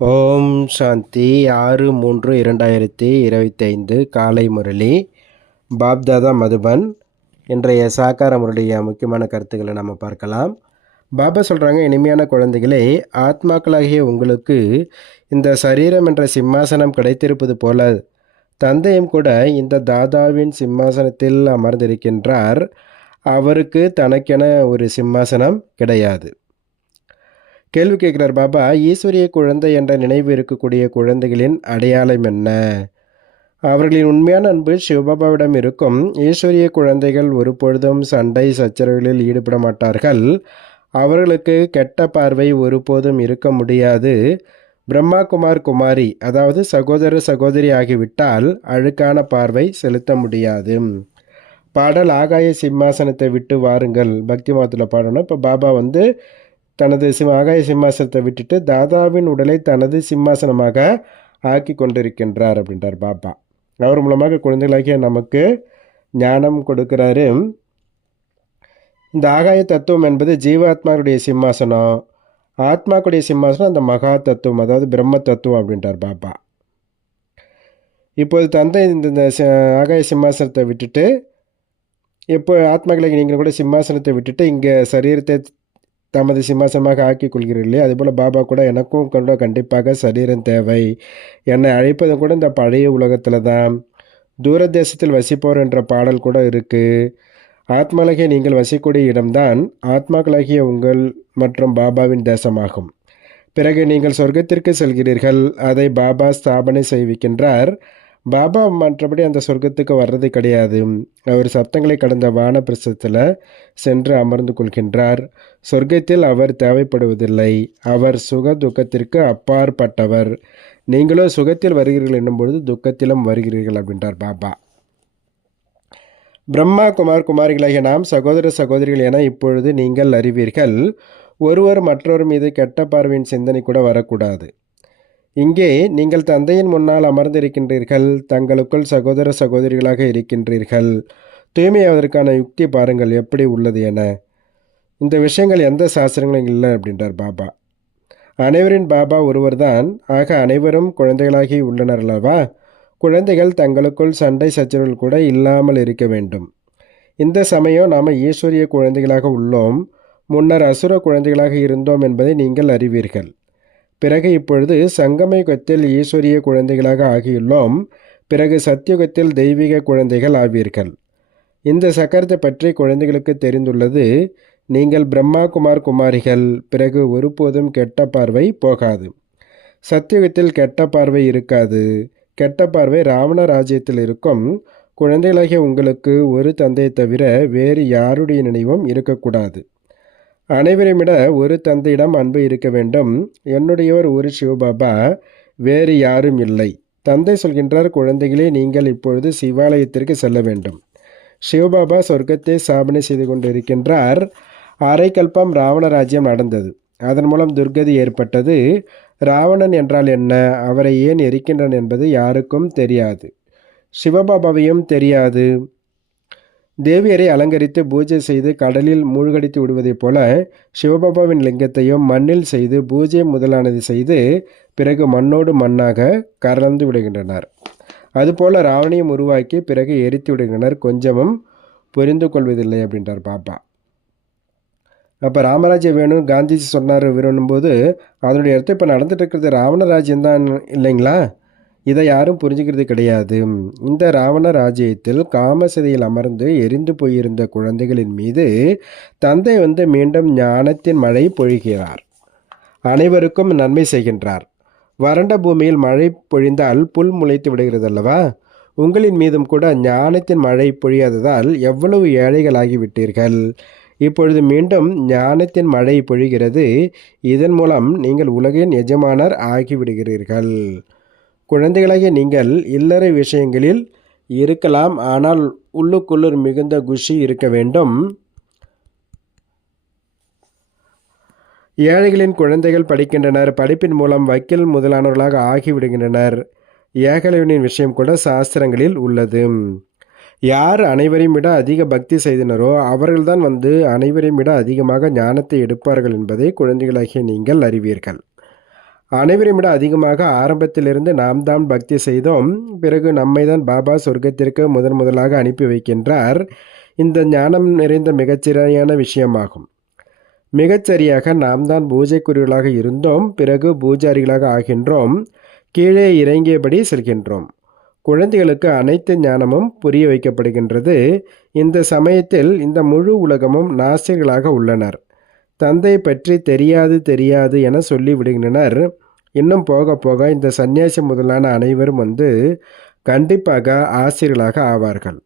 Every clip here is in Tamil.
ஓம் சாந்தி 6/3/2025 காலை முரளி பாப்தாதா மதுபன். இன்றைய சாக்கார முரளிய முக்கியமான கருத்துக்களை நம்ம பார்க்கலாம். பாபா சொல்கிறாங்க, இனிமையான குழந்தைகளே, ஆத்மாக்களாகிய உங்களுக்கு இந்த சரீரம் என்ற சிம்மாசனம் கிடைத்திருப்பது போல தந்தையும் கூட இந்த தாதாவின் சிம்மாசனத்தில் அமர்ந்திருக்கின்றார். அவருக்கு தனக்கென ஒரு சிம்மாசனம் கிடையாது. கேள்வி கேட்கிறார் பாபா, ஈஸ்வரிய குழந்தை என்ற நினைவு இருக்கக்கூடிய குழந்தைகளின் அடையாளம் என்ன? அவர்களின் உண்மையான அன்பு சிவபாபாவிடம் இருக்கும். ஈஸ்வரிய குழந்தைகள் ஒருபொழுதும் சண்டை சச்சரவுகளில் ஈடுபட மாட்டார்கள். அவர்களுக்கு கெட்ட பார்வை ஒருபோதும் இருக்க முடியாது. பிரம்மா குமார் குமாரி, அதாவது சகோதர சகோதரி ஆகிவிட்டால் அழுக்கான பார்வை செலுத்த முடியாது. பாடல் ஆகாய சிம்மாசனத்தை விட்டு வாருங்கள், பக்தி மாதத்தில் பாடணும். இப்போ பாபா தனது ஆகாய சிம்மாசனத்தை விட்டுட்டு தாதாவின் உடலை தனது சிம்மாசனமாக ஆக்கி கொண்டிருக்கின்றார் அப்படின்றார் பாபா. அவர் மூலமாக குழந்தைகளாகிய நமக்கு ஞானம் கொடுக்கிறாரு. இந்த ஆகாய தத்துவம் என்பது ஜீவாத்மாவுடைய சிம்மாசனம். ஆத்மாக்குடைய சிம்மாசனம் அந்த மகா தத்துவம், அதாவது பிரம்ம தத்துவம் அப்படின்றார் பாபா. இப்போது தந்தை இந்த ஆகாய சிம்மாசனத்தை விட்டுட்டு, இப்போ ஆத்மாக்களை நீங்கள் கூட சிம்மாசனத்தை விட்டுட்டு இங்கே சரீரத்தை தமது சிம்மாசனமாக ஆக்கி கொள்கிறீர்களே, அதுபோல் பாபா கூட எனக்கும் கூட கண்டிப்பாக சரீரம் தேவை. என்னை அழைப்பது கூட இந்த பழைய உலகத்தில் தான். தூரதேசத்தில் வசிப்போர் என்ற பாடல் கூட இருக்குது. ஆத்மாக்களாகிய நீங்கள் வசிக்கூடிய இடம்தான் ஆத்மாக்களாகிய உங்கள் மற்றும் பாபாவின் தேசமாகும். பிறகு நீங்கள் சொர்க்கத்திற்கு செல்கிறீர்கள். அதை பாபா ஸ்தாபனை செய்விக்கின்றார். பாபா மற்றபடி அந்த சொர்க்கத்துக்கு வர்றது கிடையாது. அவர் சப்தங்களை கடந்த வானப்பிரசத்தில் சென்று அமர்ந்து கொள்கின்றார். சொர்க்கத்தில் அவர் தேவைப்படுவதில்லை. அவர் சுக துக்கத்திற்கு அப்பாற்பட்டவர். நீங்களோ சுகத்தில் வருகிறீர்கள் என்னும்பொழுது துக்கத்திலும் வருகிறீர்கள் அப்படின்றார் பாபா. பிரம்மா குமார் குமாரிகளாகிய நாம் சகோதர சகோதரிகள் என இப்பொழுது நீங்கள் அறிவீர்கள். ஒருவர் மற்றொரு மீது கெட்ட பார்வையின் சிந்தனை கூட வரக்கூடாது. இங்கே நீங்கள் தந்தையின் முன்னால் அமர்ந்திருக்கின்றீர்கள். தங்களுக்குள் சகோதர சகோதரிகளாக இருக்கின்றீர்கள். தூய்மையாவதற்கான யுக்தி பாருங்கள் எப்படி உள்ளது என. இந்த விஷயங்கள் எந்த சாஸ்திரங்களும் இல்லை அப்படின்றார் பாபா. அனைவரின் பாபா ஒருவர் தான். ஆக அனைவரும் குழந்தைகளாகி உள்ளனர் அல்லவா? குழந்தைகள் தங்களுக்குள் சண்டை சச்சரவுகள் கூட இல்லாமல் இருக்க வேண்டும். இந்த சமயம் நாம் ஈஸ்வரிய குழந்தைகளாக உள்ளோம். முன்னர் அசுர குழந்தைகளாக இருந்தோம் என்பதை நீங்கள் அறிவீர்கள். பிறகு இப்பொழுது சங்கமயுகத்தில் ஈஸ்வரிய குழந்தைகளாக ஆகியுள்ளோம். பிறகு சத்தியுகத்தில் தெய்வீக குழந்தைகள் ஆவீர்கள். இந்த சக்கரத்தை பற்றி குழந்தைகளுக்கு தெரிந்துள்ளது. நீங்கள் பிரம்மா குமார் குமாரிகள். பிறகு ஒருபோதும் கெட்ட பார்வை போகாது. சத்தியுகத்தில் கெட்ட பார்வை இருக்காது. கெட்ட பார்வை ராவண ராஜ்யத்தில் இருக்கும். குழந்தைகளாகிய உங்களுக்கு ஒரு தந்தையை தவிர வேறு யாருடைய நினைவும் இருக்கக்கூடாது. அனைவரையும் விட ஒரு தந்தையிடம் அன்பு இருக்க வேண்டும். என்னுடையவர் ஒரு சிவபாபா, வேறு யாரும் இல்லை. தந்தை சொல்கின்றார், குழந்தைகளே, நீங்கள் இப்பொழுது சிவாலயத்திற்கு செல்ல வேண்டும். சிவபாபா சொர்க்கத்தை ஸ்தாபனை செய்து கொண்டிருக்கின்றார். அரை கல்பம் ராவண ராஜ்யம் நடந்தது. அதன் மூலம் துர்கதி ஏற்பட்டது. ராவணன் என்றால் என்ன, அவரை ஏன் எரிக்கின்றன என்பது யாருக்கும் தெரியாது. சிவபாபாவையும் தெரியாது. தேவியரை அலங்கரித்து பூஜை செய்து கடலில் மூழ்கடித்து விடுவதைப் போல சிவபாபாவின் லிங்கத்தையும் மண்ணில் செய்து பூஜை முதலானது செய்து பிறகு மண்ணோடு மண்ணாக கலந்து விடுகின்றனர். அதுபோல ராவணியம் உருவாக்கி பிறகு எரித்து விடுகின்றனர். கொஞ்சமும் புரிந்து கொள்வதில்லை அப்படின்றார் பாபா. அப்போ ராமராஜ்யம் வேணும் காந்திஜி சொன்னார் விரும்பும்போது அதனுடைய அர்த்தம் இப்போ நடந்துட்டு இருக்கிறது ராவண ராஜ்யம்தான் இல்லைங்களா? இதை யாரும் புரிஞ்சுக்கிறது கிடையாது. இந்த ராவண ராஜ்யத்தில் காமசதியில் அமர்ந்து எரிந்து போயிருந்த குழந்தைகளின் மீது தந்தை மீண்டும் ஞானத்தின் மழை பொழிகிறார். அனைவருக்கும் நன்மை செய்கின்றார். வறண்ட பூமியில் மழை பொழிந்தால் புல் முளைத்து விடுகிறது அல்லவா? உங்களின் மீதும் கூட ஞானத்தின் மழை பொழியாததால் எவ்வளவு ஏழைகளாகிவிட்டீர்கள். இப்பொழுது மீண்டும் ஞானத்தின் மழை பொழிகிறது. இதன் மூலம் நீங்கள் உலகின் எஜமானர் ஆகிவிடுகிறீர்கள். குழந்தைகளாகிய நீங்கள் இல்லறை விஷயங்களில் இருக்கலாம், ஆனால் உள்ளுக்குள்ளூர் மிகுந்த குஷி இருக்க வேண்டும். ஏழைகளின் குழந்தைகள் படிக்கின்றனர். படிப்பின் மூலம் வக்கீல் முதலானவர்களாக ஆகிவிடுகின்றனர். ஏகலைவனின் விஷயம் கூட சாஸ்திரங்களில் உள்ளது. யார் அனைவரையும் விட அதிக பக்தி செய்தனரோ அவர்கள்தான் அனைவரையும் விட அதிகமாக ஞானத்தை எடுப்பார்கள் என்பதை குழந்தைகளாகிய நீங்கள் அறிவீர்கள். அனைவரையும் விட அதிகமாக ஆரம்பத்திலிருந்து நாம் தான் பக்தி செய்தோம், பிறகு நம்மை தான் பாபா சொர்க்கத்திற்கு முதலாக அனுப்பி வைக்கின்றார். இந்த ஞானம் நிறைந்த மிகச்சிறையான விஷயமாகும். மிகச்சரியாக நாம் தான் பூஜைக்குரியவர்களாக இருந்தோம், பிறகு பூஜாரிகளாக ஆகின்றோம், கீழே இறங்கியபடி செல்கின்றோம். குழந்தைகளுக்கு அனைத்து ஞானமும் புரிய வைக்கப்படுகின்றது. இந்த சமயத்தில் இந்த முழு உலகமும் நாஸ்திகர்களாக உள்ளனர். தந்தை பற்றி தெரியாது என சொல்லி விடுகின்றனர். இன்னும் போக போக இந்த சன்னியாசி முதலான அனைவரும் கண்டிப்பாக ஆசிரியர்களாக ஆவார்கள்.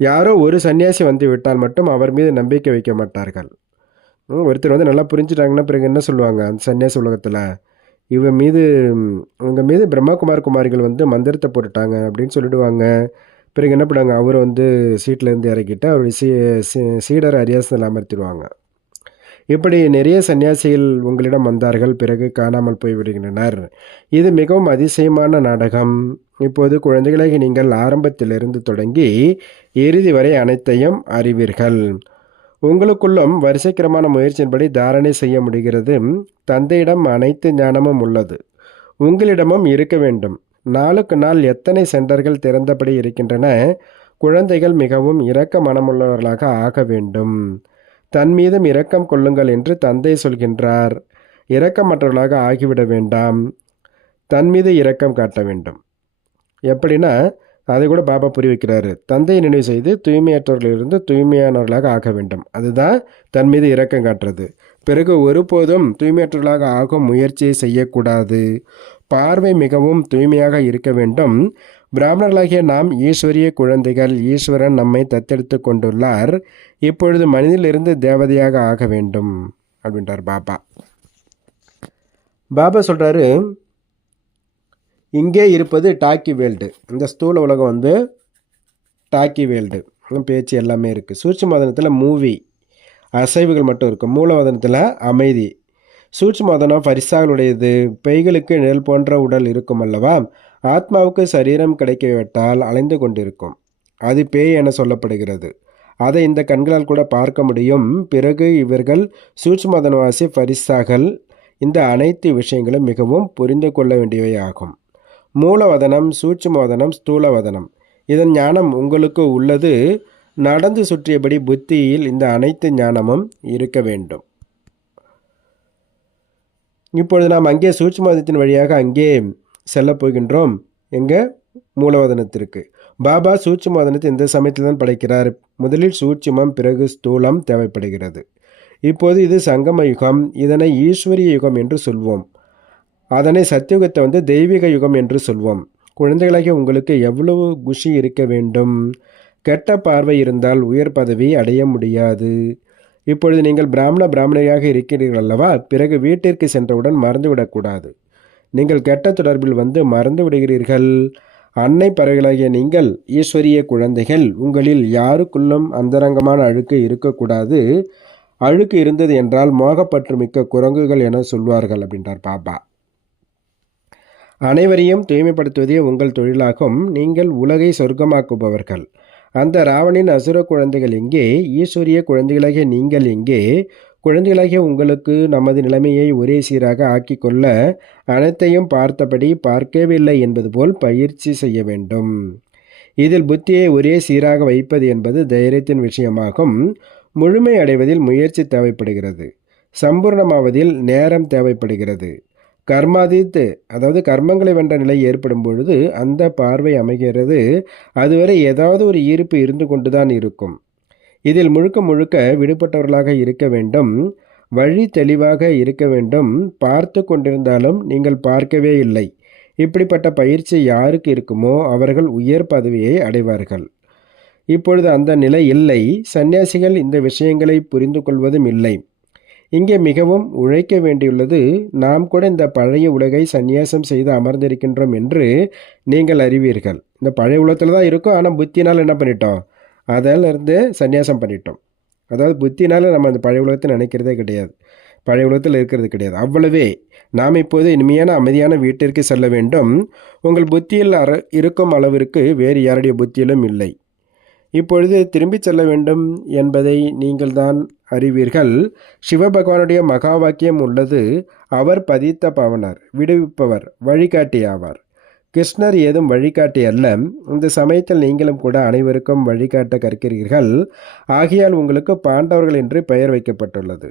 யாரோ ஒரு சன்னியாசி வந்து விட்டால் மட்டும் அவர் மீது நம்பிக்கை வைக்க மாட்டார்கள். ஒருத்தர் நல்லா புரிஞ்சுட்டாங்கன்னா பிறகு என்ன சொல்லுவாங்க அந்த சன்னியாசி உலகத்தில், உங்கள் மீது பிரம்மகுமார் குமாரிகள் மந்திரத்தை போட்டுட்டாங்க அப்படின்னு சொல்லிடுவாங்க. பிறகு என்ன பண்ணுவாங்க, அவர் சீட்டிலேருந்து இறக்கிட்டு அவருடைய சீடர் அரியாசனில் அமர்த்திடுவாங்க. இப்படி நிறைய சன்னியாசிகள் உங்களிடம் வந்தார்கள், பிறகு காணாமல் போய்விடுகின்றனர். இது மிகவும் அதிசயமான நாடகம். இப்போது குழந்தைகளாகி நீங்கள் ஆரம்பத்திலிருந்து தொடங்கி இறுதி வரை அனைத்தையும் அறிவீர்கள். உங்களுக்குள்ளும் வரிசைக்கிரமான முயற்சியின்படி தாரணை செய்ய முடிகிறது. தந்தையிடம் அனைத்து ஞானமும் உள்ளது, உங்களிடமும் இருக்க வேண்டும். நாளுக்கு நாள் எத்தனை சென்டர்கள் திறந்தபடி இருக்கின்றன. குழந்தைகள் மிகவும் இரக்க மனமுள்ளவர்களாக ஆக வேண்டும். தன் மீதும் இரக்கம் கொள்ளுங்கள் என்று தந்தை சொல்கின்றார். இரக்கமற்றவர்களாக ஆகிவிட வேண்டாம், தன் மீது இரக்கம் காட்ட வேண்டும். எப்படின்னா அதை கூட பாபா புரிய வைக்கிறாரு. தந்தையை நினைவு செய்து தூய்மையற்றவர்களிலிருந்து தூய்மையானவர்களாக ஆக வேண்டும். அதுதான் தன் மீது இரக்கம் காட்டுறது. பிறகு ஒருபோதும் தூய்மையற்றவர்களாக ஆகும் முயற்சியை செய்யக்கூடாது. பார்வை மிகவும் தூய்மையாக இருக்க வேண்டும். பிராமணர்களாகிய நாம் ஈஸ்வரிய குழந்தைகள். ஈஸ்வரன் நம்மை தத்தெடுத்து கொண்டுள்ளார். இப்பொழுது மனிதனிலிருந்து தேவதையாக ஆக வேண்டும் அப்படின்றார் பாபா. பாபா சொல்கிறாரு, இங்கே இருப்பது டாக்கி வேல்டு. இந்த ஸ்தூல உலகம் டாக்கி வேல்டு. பேச்சு எல்லாமே இருக்குது. சூட்சுமவதனத்தில் மூவி அசைவுகள் மட்டும் இருக்குது. மூலவதனத்தில் அமைதி. சூட்சுமவதனம் பரிசாகளுடையது. பெய்களுக்கு நிழல் போன்ற உடல் இருக்கும் அல்லவா. ஆத்மாவுக்கு சரீரம் கிடைக்கவிட்டால் அலைந்து கொண்டிருக்கும். அது பேய் என சொல்லப்படுகிறது. அதை இந்த கண்களால் கூட பார்க்க முடியும். பிறகு இவர்கள் சூட்சுமவதனவாசி பரிசாகள். இந்த அனைத்து விஷயங்களும் மிகவும் புரிந்து கொள்ள வேண்டியவை ஆகும். மூலவதனம், சூட்சுமவதனம், ஸ்தூலவதனம். இதன் ஞானம் உங்களுக்கு உள்ளது. நடந்து சுற்றியபடி புத்தியில் இந்த அனைத்து ஞானமும் இருக்க வேண்டும். இப்பொழுது நாம் அங்கே சூட்சுமவதனத்தின் வழியாக அங்கே செல்ல போகின்றோம். எங்கே? மூலவதனத்திற்கு. பாபா சூட்சுமவதனத்தை இந்த சமயத்தில் தான் படைக்கிறார். முதலில் சூட்சுமம், பிறகு ஸ்தூலம் தேவைப்படுகிறது. இப்போது இது சங்கம யுகம். இதனை ஈஸ்வரிய யுகம் என்று சொல்வோம். அதனை சத்தியுகத்தை தெய்வீக யுகம் என்று சொல்வோம். குழந்தைகளாகிய உங்களுக்கு எவ்வளவு குஷி இருக்க வேண்டும். கெட்ட பார்வை இருந்தால் உயர் பதவி அடைய முடியாது. இப்பொழுது நீங்கள் பிராமணராக இருக்கிறீர்கள் அல்லவா. பிறகு வீட்டிற்கு சென்றவுடன் மறந்துவிடக்கூடாது. நீங்கள் கெட்ட தொடர்பில் மறந்து விடுகிறீர்கள். அன்னை பறவைகளாகிய நீங்கள் ஈஸ்வரிய குழந்தைகள். உங்களில் யாருக்குள்ளும் அந்தரங்கமான அழுக்கு இருக்கக்கூடாது. அழுக்கு இருந்தது என்றால் மோகப்பற்று மிக்க குரங்குகள் என சொல்வார்கள் அப்படின்றார் பாபா. அனைவரையும் தூய்மைப்படுத்துவதே உங்கள் தொழிலாகும். நீங்கள் உலகை சொர்க்கமாக்குபவர்கள். அந்த ராவணின் அசுர குழந்தைகள் எங்கே? ஈஸ்வரிய குழந்தைகளாகிய நீங்கள் எங்கே? குழந்தைகளாகிய உங்களுக்கு நமது நிலைமையை ஒரே சீராக ஆக்கிக்கொள்ள அனைத்தையும் பார்த்தபடி பார்க்கவில்லை என்பது போல் பயிற்சி செய்ய வேண்டும். இதில் புத்தியை ஒரே சீராக வைப்பது என்பது தைரியத்தின் விஷயமாகும். முழுமை அடைவதில் முயற்சி தேவைப்படுகிறது. சம்பூர்ணமாவதில் நேரம் தேவைப்படுகிறது. கர்மாதித், அதாவது கர்மங்களை வென்ற நிலை ஏற்படும் பொழுது அந்த பார்வை அமைகிறது. அதுவரை ஏதாவது ஒரு ஈர்ப்பு இருந்து கொண்டுதான் இருக்கும். இதில் முழுக்க விடுபட்டவர்களாக இருக்க வேண்டும். வழி தெளிவாக இருக்க வேண்டும். பார்த்து கொண்டிருந்தாலும் நீங்கள் பார்க்கவே இல்லை. இப்படிப்பட்ட பயிற்சி யாருக்கு இருக்குமோ அவர்கள் உயர் பதவியை அடைவார்கள். இப்பொழுது அந்த நிலை இல்லை. சன்னியாசிகள் இந்த விஷயங்களை புரிந்து கொள்வதும் இல்லை. இங்கே மிகவும் உழைக்க வேண்டியுள்ளது. நாம் கூட இந்த பழைய உலகை சந்நியாசம் செய்து அமர்ந்திருக்கின்றோம் என்று நீங்கள் அறிவீர்கள். இந்த பழைய உலகத்தில் தான் இருக்கும், ஆனால் புத்தினால் என்ன பண்ணிட்டோம், அதிலிருந்து சந்நியாசம் பண்ணிட்டோம். அதாவது புத்தினால் நம்ம அந்த பழைய உலகத்தை நினைக்கிறதே கிடையாது, பழைய உலகத்தில் இருக்கிறது கிடையாது. அவ்வளவே. நாம் இப்போது இனிமையான அமைதியான வீட்டிற்கு செல்ல வேண்டும். உங்கள் புத்தியில் இருக்கும் அளவிற்கு வேறு யாருடைய புத்தியிலும் இல்லை. இப்பொழுது திரும்பிச் செல்ல வேண்டும் என்பதை நீங்கள்தான் அறிவீர்கள். சிவபகவானுடைய மகா வாக்கியம் உள்ளது. அவர் பதித்த பாவனர், விடுவிப்பவர், வழிகாட்டி ஆவார். கிருஷ்ணர் ஏதும் வழிகாட்டி அல்ல. இந்த சமயத்தில் நீங்களும் கூட அனைவருக்கும் வழிகாட்ட கற்கிறீர்கள். ஆகையால் உங்களுக்கு பாண்டவர்கள் என்று பெயர் வைக்கப்பட்டுள்ளது.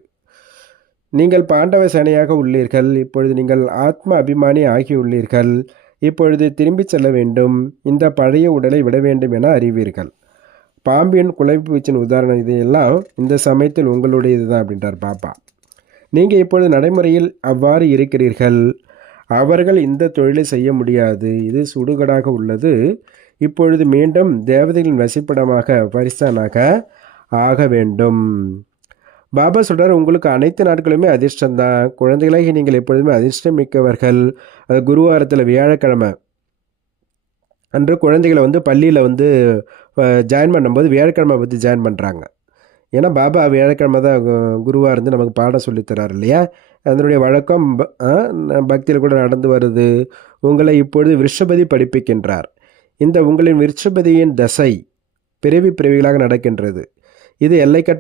நீங்கள் பாண்டவ சேனையாக உள்ளீர்கள். இப்பொழுது நீங்கள் ஆத்ம அபிமானி ஆகியுள்ளீர்கள். இப்பொழுது திரும்பிச் செல்ல வேண்டும். இந்த பழைய உடலை விட வேண்டும் என அறிவீர்கள். பாம்பின் குலைப்பூச்சின் உதாரணம் இதையெல்லாம் இந்த சமயத்தில் உங்களுடையது தான் அப்படின்றார் பாபா. நீங்கள் இப்பொழுது நடைமுறையில் அவ்வாறு இருக்கிறீர்கள். அவர்கள் இந்த தொழிலை செய்ய முடியாது. இது சுடுகாடாக உள்ளது. இப்பொழுது மீண்டும் தேவதைகளின் வசிப்பிடமாக பரிஸ்தானாக ஆக வேண்டும். பாபா சொல்கிறார், உங்களுக்கு அனைத்து நாட்களுமே அதிர்ஷ்டம்தான். குழந்தைகளாகி நீங்கள் எப்பொழுதுமே அதிர்ஷ்டம் மிக்கவர்கள். அது குருவாரத்தில் வியாழக்கிழமை அன்று குழந்தைகளை பள்ளியில் ஜாயின் பண்ணும்போது வியாழக்கிழமை ஜாயின் பண்ணுறாங்க. ஏன்னா பாபா வியாழக்கிழமை தான் குருவாக இருந்து நமக்கு பாடம் சொல்லித்தரார் இல்லையா? அதனுடைய வழக்கம் பக்தியில் கூட நடந்து வருது. உங்களை இப்பொழுது விருஷபதி படிப்பிக்கின்றார். இந்த உங்களின் விருஷபதியின் தசை பிறவிகளாக நடக்கின்றது. இது எல்லைக்கு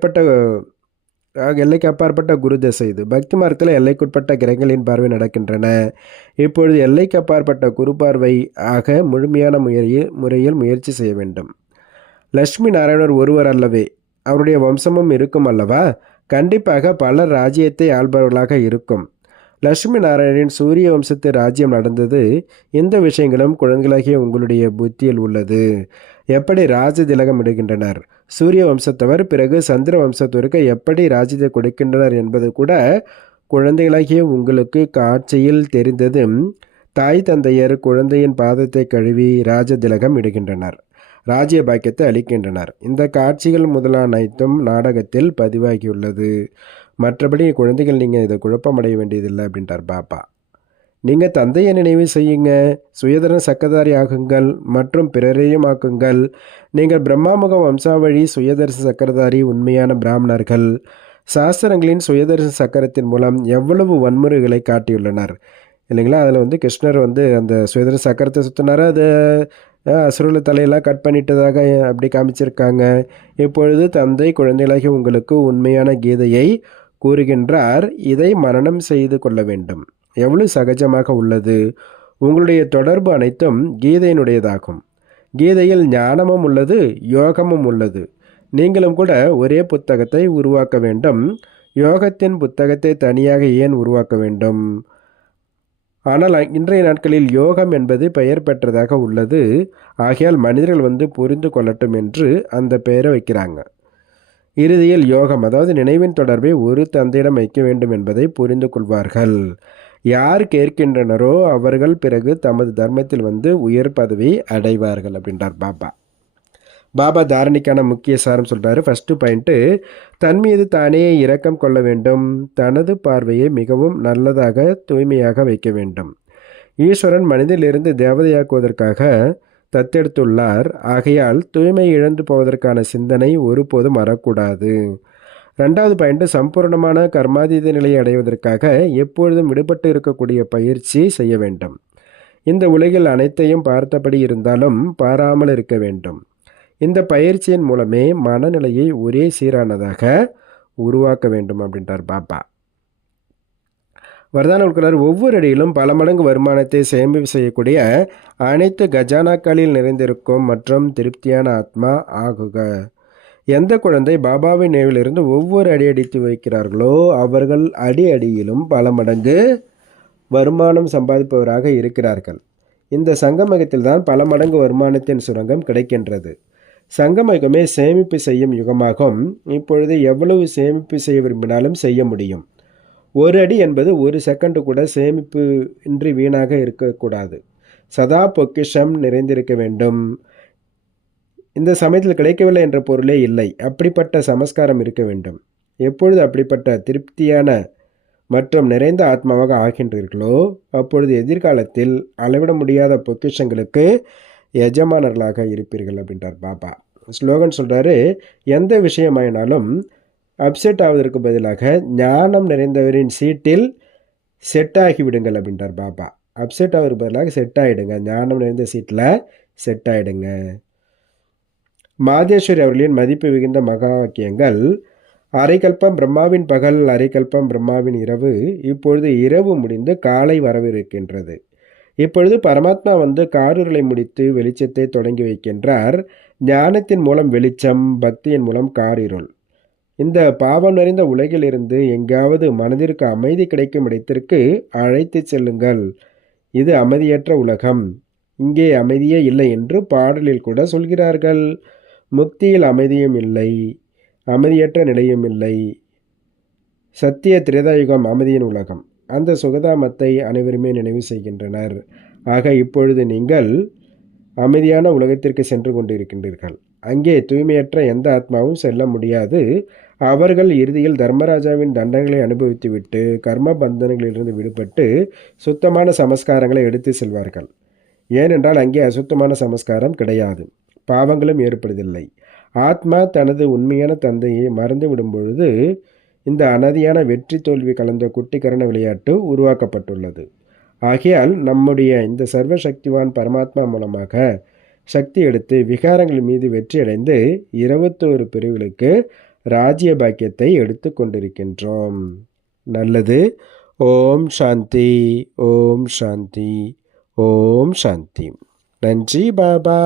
அப்பாற்பட்ட குரு தசை. இது பக்தி மார்க்கத்தில் எல்லைக்குட்பட்ட கிரகங்களின் பார்வை நடக்கின்றன. இப்பொழுது எல்லைக்கு அப்பாற்பட்ட குரு பார்வை ஆக முழுமையான முறையில் முயற்சி செய்ய வேண்டும். லட்சுமி நாராயணர் ஒருவர் அல்லவே, அவருடைய வம்சமும் இருக்கும் அல்லவா? கண்டிப்பாக பலர் ராஜ்யத்தை ஆள்பவர்களாக இருக்கும். லட்சுமி நாராயணரின் சூரிய வம்சத்து ராஜ்யம் நடந்தது. இந்த விஷயங்களும் குழந்தைகளாகிய உங்களுடைய புத்தியில் உள்ளது. எப்படி ராஜ திலகம் இடுகின்றனர், சூரிய வம்சத்தவர் பிறகு சந்திர வம்சத்தவருக்கு எப்படி ராஜ்யத்தை கொடுக்கின்றனர் என்பது கூட குழந்தைகளாகிய உங்களுக்கு காட்சியில் தெரிந்தது. தாய் தந்தையர் குழந்தையின் பாதத்தை கழுவி ராஜ திலகம் இடுகின்றனர், ராஜ்ய பாக்கியத்தை அளிக்கின்றனர். இந்த காட்சிகள் முதலான அனைத்தும் நாடகத்தில் பதிவாகியுள்ளது. மற்றபடி குழந்தைகள் நீங்கள் இதை குழப்பமடைய வேண்டியதில்லை அப்படின்றார் பாபா. நீங்கள் தந்தையை நினைவு செய்யுங்க, சுயதர சக்கரதாரி ஆகுங்கள் மற்றும் பிறரையும் ஆக்குங்கள். நீங்கள் பிரம்மாமுக வம்சாவழி சுயதர்ச சக்கரதாரி உண்மையான பிராமணர்கள். சாஸ்திரங்களின் சுயதர்ச சக்கரத்தின் மூலம் எவ்வளவு வன்முறைகளை காட்டியுள்ளனர் இல்லைங்களா? அதில் கிருஷ்ணர் அந்த சுயதர்ச சக்கரத்தை சுற்றினார். அது அசுரல தலையெல்லாம் கட் பண்ணிட்டதாக அப்படி காமிச்சிருக்காங்க. இப்பொழுது தந்தை குழந்தைகளாகி உங்களுக்கு உண்மையான கீதையை கூறுகின்றார். இதை மனனம் செய்து கொள்ள வேண்டும். எவ்வளவு சகஜமாக உள்ளது. உங்களுடைய தொடர்பு அனைத்தும் கீதையினுடையதாகும். கீதையில் ஞானமும் உள்ளது, யோகமும் உள்ளது. நீங்களும் கூட ஒரே புத்தகத்தை உருவாக்க வேண்டும். யோகத்தின் புத்தகத்தை தனியாக ஏன் உருவாக்க வேண்டும்? ஆனால் இன்றைய நாட்களில் யோகம் என்பது பெயர் பெற்றதாக உள்ளது. ஆகையால் மனிதர்கள் புரிந்து கொள்ளட்டும் என்று அந்த பெயரை வைக்கிறாங்க. இறுதியில் யோகம், அதாவது நினைவின் தொடர்பை ஒரு தந்தையிடம் வைக்க வேண்டும் என்பதை புரிந்து கொள்வார்கள். யார் கேட்கின்றனரோ அவர்கள் பிறகு தமது தர்மத்தில் உயர் பதவி அடைவார்கள் அப்படின்றார் பாபா. பாபா தாரணிக்கான முக்கிய சாரம் சொல்கிறாரு. ஃபஸ்ட்டு பாயிண்ட்டு, தன் மீது தானே இரக்கம் கொள்ள வேண்டும். தனது பார்வையை மிகவும் நல்லதாக தூய்மையாக வைக்க வேண்டும். ஈஸ்வரன் மனிதனிலிருந்து தேவதையாக்குவதற்காக தத்தெடுத்துள்ளார். ஆகையால் தூய்மை இழந்து போவதற்கான சிந்தனை ஒருபோதும் வரக்கூடாது. ரெண்டாவது பாயிண்ட்டு, சம்பூர்ணமான கர்மாதீத நிலையை அடைவதற்காக எப்பொழுதும் விடுபட்டு இருக்கக்கூடிய பயிற்சி செய்ய வேண்டும். இந்த உலகில் அனைத்தையும் பார்த்தபடி இருந்தாலும் பாராமல் இருக்க வேண்டும். இந்த பயிற்சியின் மூலமே மனநிலையை ஒரே சீரானதாக உருவாக்க வேண்டும் அப்படின்றார் பாபா. வரதான உட்கொள்ளார், ஒவ்வொரு அடியிலும் பல மடங்கு வருமானத்தை சேமிப்பு செய்யக்கூடிய அனைத்து கஜானாக்களில் நிறைந்திருக்கும் மற்றும் திருப்தியான ஆத்மா ஆகுக. எந்த குழந்தை பாபாவின் நினைவிலிருந்து ஒவ்வொரு அடி அடித்து வைக்கிறார்களோ அவர்கள் அடி அடியிலும் பல மடங்கு வருமானம் சம்பாதிப்பவராக இருக்கிறார்கள். இந்த சங்கமகத்தில் தான் பல மடங்கு வருமானத்தின் சுரங்கம் கிடைக்கின்றது. சங்கமயுகமே சேமிப்பு செய்யும் யுகமாகும். இப்பொழுது எவ்வளவு சேமிப்பு செய்ய விரும்பினாலும் செய்ய முடியும். ஒரு அடி என்பது ஒரு செகண்டு கூட சேமிப்பு இன்றி வீணாக இருக்கக்கூடாது. சதா பொக்கிஷம் நிறைந்திருக்க வேண்டும். இந்த சமயத்தில் கிடைக்கவில்லை என்ற பொருளே இல்லை. அப்படிப்பட்ட சமஸ்காரம் இருக்க வேண்டும். எப்பொழுது அப்படிப்பட்ட திருப்தியான மற்றும் நிறைந்த ஆத்மாவாக ஆகின்றீர்களோ அப்பொழுது எதிர்காலத்தில் அளவிட முடியாத பொக்கிஷங்களுக்கு எஜமானர்களாக இருப்பீர்கள் அப்படின்றார் பாபா. ஸ்லோகன் சொல்கிறாரு, எந்த விஷயமாயினாலும் அப்செட் ஆவதற்கு பதிலாக ஞானம் நிறைந்தவரின் சீட்டில் செட் ஆகிவிடுங்கள் அப்படின்றார் பாபா. அப்செட் ஆவதற்கு பதிலாக செட் ஆகிடுங்க, ஞானம் நிறைந்த சீட்டில் செட் ஆகிடுங்க. மாதேஸ்வரி அவர்களின் மதிப்பு மிகுந்த மகா வாக்கியங்கள். அரைக்கல்பம் பிரம்மாவின் பகல், அரைக்கல்பம் பிரம்மாவின் இரவு. இப்பொழுது இரவு முடிந்து காலை வரவிருக்கின்றது. இப்பொழுது பரமாத்மா காரிருளை முடித்து வெளிச்சத்தை தொடங்கி வைக்கின்றார். ஞானத்தின் மூலம் வெளிச்சம், பக்தியின் மூலம் காரிருள். இந்த பாவம் நிறைந்த உலகிலிருந்து எங்காவது மனதிற்கு அமைதி கிடைக்கும் இடத்திற்கு அழைத்து செல்லுங்கள். இது அமைதியற்ற உலகம், இங்கே அமைதியே இல்லை என்று பாடலில் கூட சொல்கிறார்கள். முக்தியில் அமைதியும் இல்லை, அமைதியற்ற நிலையும் இல்லை. சத்திய திரேதாயுகம் அமைதியின் உலகம். அந்த சுகதாமத்தை அனைவருமே நினைவு செய்கின்றனர். ஆக இப்பொழுது நீங்கள் அமைதியான உலகத்திற்கு சென்று கொண்டிருக்கின்றீர்கள். அங்கே தூய்மையற்ற எந்த ஆத்மாவும் செல்ல முடியாது. அவர்கள் இறுதியில் தர்மராஜாவின் தண்டனைகளை அனுபவித்துவிட்டு கர்ம பந்தனங்களிலிருந்து விடுபட்டு சுத்தமான சமஸ்காரங்களை எடுத்து செல்வார்கள். ஏனென்றால் அங்கே அசுத்தமான சமஸ்காரம் கிடையாது, பாவங்களும் ஏற்படுவதில்லை. ஆத்மா தனது உண்மையான தந்தையை மறந்து விடும் பொழுது இந்த அனதியான வெற்றி தோல்வி கலந்த குட்டிக்கரண விளையாட்டு உருவாக்கப்பட்டுள்ளது. ஆகையால் நம்முடைய இந்த சர்வசக்திவான் பரமாத்மா மூலமாக சக்தி எடுத்து விகாரங்கள் மீது வெற்றியடைந்து 21 பிரிவுகளுக்கு ராஜ்ய பாக்கியத்தை எடுத்து கொண்டிருக்கின்றோம். நல்லது. ஓம் சாந்தி, ஓம் சாந்தி, ஓம் சாந்தி. நன்றி பாபா.